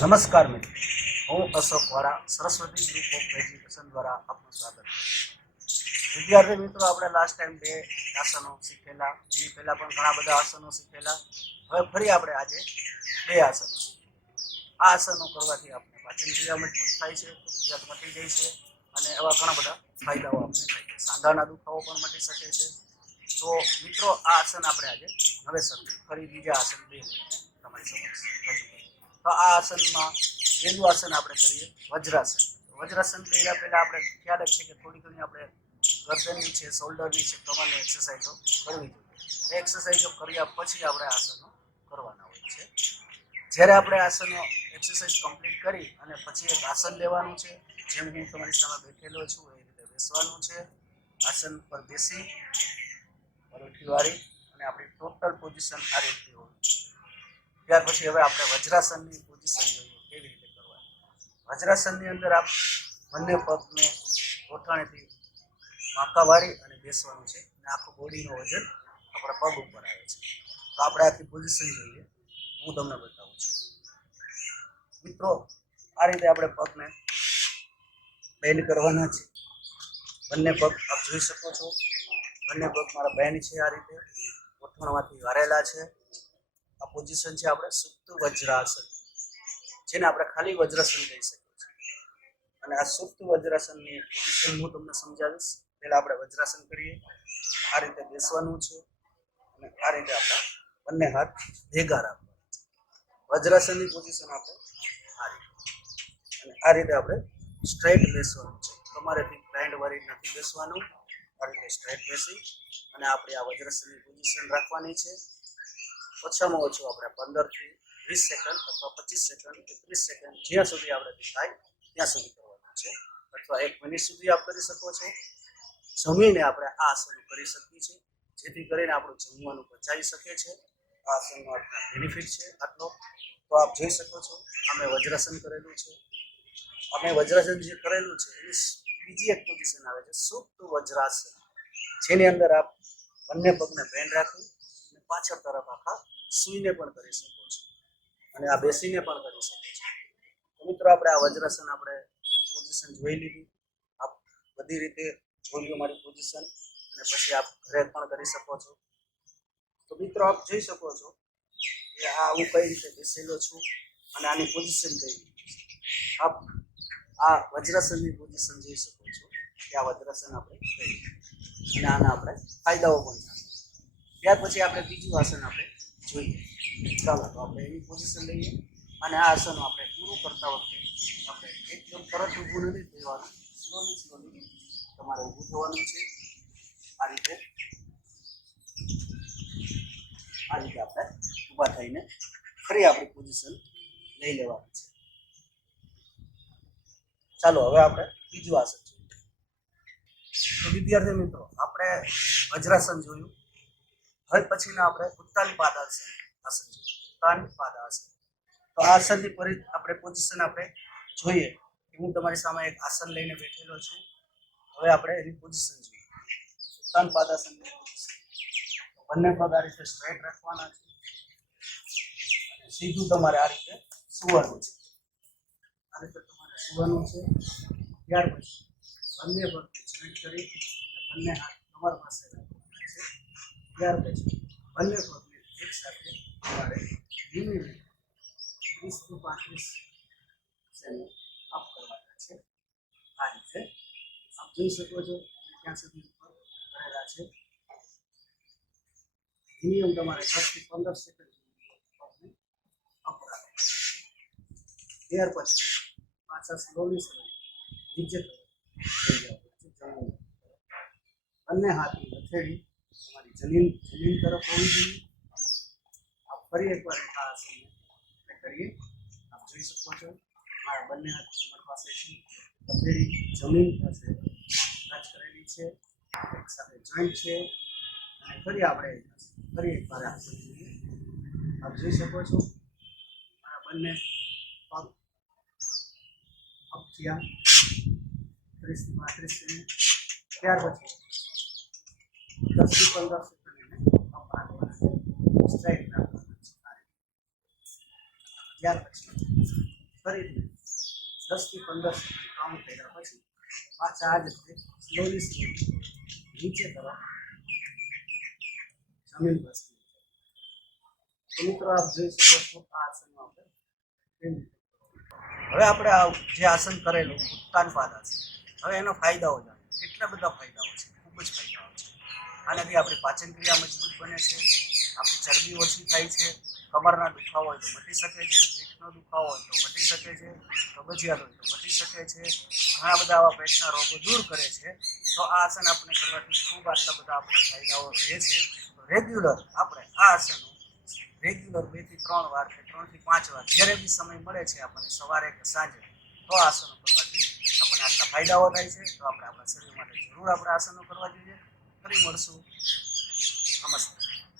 નમસ્કાર મિત્રો. હું અશોક વાળા, સરસ્વતી ગ્રુપ ઓફ એજ્યુકેશન દ્વારા આપનું સ્વાગત વિદ્યાર્થી મિત્રો, આપણે લાસ્ટ ટાઈમ બે આસનો શીખેલા, એની પહેલાં પણ ઘણા બધા આસનો શીખેલા. હવે ફરી આપણે આજે બે આસનો આ આસનો કરવાથી આપણે પાચન ક્રિયા મજબૂત થાય છે કબજિયાત મટી જાય છે, અને એવા ઘણા બધા ફાયદાઓ આપણે થાય છે. સાંધાના દુખાવો પણ મટી શકે છે. તો મિત્રો, આ આસન આપણે આજે નવેસર ફરી બીજા આસન બે તમારી સમક્ષ રજૂ. તો આ આસનમાં પહેલું આસન આપણે કરીએ, વજ્રાસન. વજ્રાસન કર્યા પહેલાં આપણે ખ્યાલ જ છે કે થોડી ઘણી આપણે ગરદનની છે, શોલ્ડરની છે કમરની એક્સરસાઇઝો કરવી જોઈએ. એ એક્સરસાઇઝો કર્યા પછી આપણે આસનો કરવાના હોય છે. જ્યારે આપણે આસનો એક્સરસાઇઝ કમ્પ્લીટ કરી અને પછી એક આસન લેવાનું છે, જેમ હું તમારી સામે બેઠેલો છું, એ રીતે બેસવાનું છે. આસન પર બેસી, પરોઠી વાળી અને આપણી ટોટલ પોઝિશન આ રીતે ત્યાર પછી હવે આપણે વજ્રાસનની પોઝિશન જોઈએ કેવી રીતે કરવાની? વજ્રાસનની અંદર આપ બંને પગને ગોઠણથી માકા વાળી અને બેસવાનું છે અને આખું બોડીનું વજન આપણા પગ ઉપર આવે છે. તો આપણે આખી પોઝિશન જોઈએ હું તમને બતાવું છું. મિત્રો, આ રીતે આપણે પગને બેન્ડ કરવાના છે. બંને પગ આપ જોઈ શકો છો. બંને પગ મારા બેન્ડ છે આ રીતે. ગોઠણમાંથી વારેલા છે. આ પોઝિશન છે આપણે સુપ્ત વજ્રાસન, જેને આપણે ખાલી વજ્રાસન કહી શકીએ છીએ. અને આ સુપ્ત વજ્રાસનની પોઝિશન હું તમને સમજાવીશ. પહેલા આપણે વજ્રાસન કરીએ. આ રીતે બેસવાનું છે અને આ રીતે આપણે બંને હાથ ભેગા રાખવાના છે. વજ્રાસનની પોઝિશન આપણે આ રીતે અને આ રીતે આપણે સ્ટ્રેટ બેસવાનું છે. તમારેથી બ્લાઇન્ડ વાળી નથી બેસવાનું. આ રીતે સ્ટ્રેટ બેસી અને આપણે આ વજ્રાસનની પોઝિશન રાખવાની છે. ઓછામાં ઓછું આપણે પંદરથી વીસ સેકન્ડ અથવા પચીસ સેકન્ડ કે ત્રીસ સેકન્ડ જ્યાં સુધી આપણે થાય ત્યાં સુધી કરવાનું છે. અથવા એક મિનિટ સુધી આપ કરી શકો છો. જમીને આપણે આ આસન કરી શકીએ છીએ, જેથી કરીને આપણું જમવાનું બચાવી શકે છે. આ આસનનો આપણા બેનિફિટ છે આટલો. તો આપ જોઈ શકો છો, અમે વજ્રાસન કરેલું છે. અમે વજ્રાસન જે કરેલું છે, એની બીજી એક પોઝિશન આવે છે, સુપ્ત વજ્રાસન. જેની અંદર આપ બંને પગને બેન્ડ રાખી. અને પાછળ તરફ આખા સૂઈને પણ કરી શકો છો. અને આ બેસીને પણ કરી શકો છો. મિત્રો, આપણે આ વજ્રાસન આપણે પોઝિશન જોઈ લીધી. આપ બધી રીતે લો મારી પોઝિશન અને પછી આપ ઘરે પણ કરી શકો છો. તો મિત્રો, આપ જોઈ શકો છો કે આ હું કઈ રીતે બેસેલો છું અને આની પોઝિશન કઈ છે. આપ આ વજ્રાસનની પોઝિશન જોઈ શકો છો કે આ વજ્રાસન આપણે અને આના આપણે ફાયદાઓ પણ જાણીએ ત્યાર પછી આપણે બીજું આસન આપણે જોઈએ. ચાલો, તો આપણે એની પોઝિશન લઈએ અને આ આસનો આપણે પૂરું કરતા વખતે આપણે એકદમ તરત ઊભું નથી થવાનું. સ્લોલી સ્લોલી તમારે ઊભું થવાનું છે. આ રીતે આ રીતે આપણે ઊભા થઈને ફરી આપણી પોઝિશન લઈ લેવાની છે. ચાલો, હવે આપણે બીજું આસન જોઈએ. તો વિદ્યાર્થી મિત્રો, આપણે વજ્રાસન જોયું. હવે પછીના આપણે ઉત્તાન પાદાસન આસન ઉત્તાન પાદાસન તો આસનની પરી આપણે પોઝિશન આપણે જોઈએ. કે હું તમારી સામે એક આસન લઈને બેઠેલો છું. હવે આપણે એની પોઝિશન જોઈએ. ઉત્તાન પાદાસન બંને પગ આ રીતે સ્ટ્રેટ રાખવાના છે. અને સીધું તમારે આ રીતે સુવાનું છે. આ રીતે તમારે સુવાનું છે. ત્યાર પછી બંને પગ સ્ટ્રેટ કરી બંને હાથ કમર પાસે છે ત્યાર પછી બંને પગને એક સાથે તમારે ધીમે ધીમે ત્રીસથી પાંત્રીસ સેમી અપ કરવાના છે. આ રીતે આપ જોઈ શકો છો ત્યાં સુધી ઉપર કરેલા છે. મિનિમમ તમારે દસથી પંદર સેકન્ડ સુધી અપ રાખવાના ત્યાર પછી પાછા સ્લોલી સ્લોલી નીચે થઈ જવાનું છે. બંને હાથની હથેળી જમીન જમીન તરફ હોવી જોઈએ. આપ ફરી એકવાર એક આ આસનને કરીએ. આપ જોઈ શકો છો મારા બંને હાથ તમારી પાસે છે. હથેળી જમીન પાસે ટચ કરેલી છે. એક સાથે જોઈન્ટ છે. અને ફરી આપણે ફરી એકવાર આસન જોઈએ આપ જોઈ શકો છો મારા બંને પગ અપ થયા. ત્રીસથી પાંત્રીસ ત્યાર પછી દસથી પંદર સેકન્ડ એને અપ રાખવાના છે સ્ટ્રાઇક રાખવાના છે આ રીતે. ત્યાર પછી ફરીથી દસથી પંદર કાઉન્ટ કર્યા આ જ નીચે તરફ જમીન બસી તો મિત્રો જોઈ શકો છો આ આસનમાં હવે આપણે આ જે આસન કરેલું ઉત્તાન પાદ આસન હવે એનો ફાયદાઓ જાણીએ કેટલા બધા ફાયદાઓ છે આનાથી આપણી પાચન ક્રિયા મજબૂત બને છે. આપણી ચરબી ઓછી થાય છે. કમરના દુખાવો હોય તો મટી શકે છે. પીઠનો દુખાવો હોય તો મટી શકે છે. કબજિયાત હોય તો મટી શકે છે. ઘણા બધા આવા પેટના રોગો દૂર કરે છે. તો આ આસન આપણે કરવાથી ખૂબ આટલા બધા આપણા ફાયદાઓ રહે છે. રેગ્યુલર આપણે આ આસનો રેગ્યુલર બેથી ત્રણ વાર કે ત્રણથી પાંચ વાર જ્યારે બી સમય મળે છે આપણને સવારે કે સાંજે, તો આસનો કરવાથી આપણને આટલા ફાયદાઓ થાય છે. તો આપણે આપણા શરીર માટે જરૂર આપણે આસનો કરવા જોઈએ. ફરી મળશું. નમસ્કાર